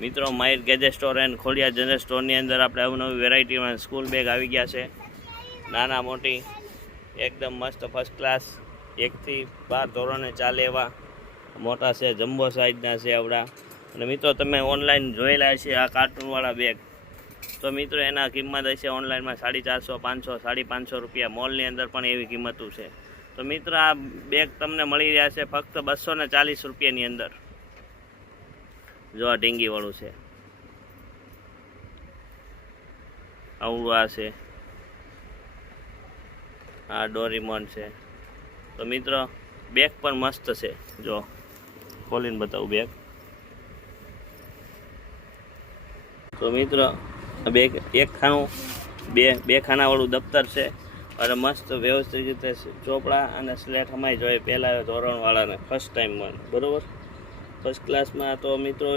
મિત્રો માહિર gadget store and Khodiya general સ્ટોરની અંદર આપણે અવનવી વેરાયટીમાં સ્કૂલ બેગ આવી ગયા છે. નાના મોટી એકદમ મસ્ત ફર્સ્ટ ક્લાસ 1 થી 12 ધોરણે ચાલે એવા મોટા છે, જમ્બો સાઇઝના છે આવડા. અને મિત્રો તમે ઓનલાઈન જોયેલા છે આ કાર્ટૂનવાળા બેગ, તો મિત્રો એના કિંમત હશે ઓનલાઈનમાં 450, 500, 550 રૂપિયા. મોલની અંદર પણ એવી કિંમતું છે. તો મિત્રો આ બેગ તમને મળી રહ્યા છે ફક્ત 240 રૂપિયાની અંદર. જો આ ઢીંગીવાળું છે, આવડું આ છે, આ ડોરીમોન છે. તો મિત્રો બેગ પણ મસ્ત છે. જો ખોલીને બતાવું બેગ. તો મિત્રો બેગ એક ખાનું બે ખાનાવાળું દફતર છે અને મસ્ત વ્યવસ્થિત રીતે ચોપડા અને સ્લેટ હમાઈ જોઈએ પહેલાં ધોરણવાળાને ફર્સ્ટ ટાઈમમાં. બરાબર, ફર્સ્ટ ક્લાસમાં. તો મિત્રો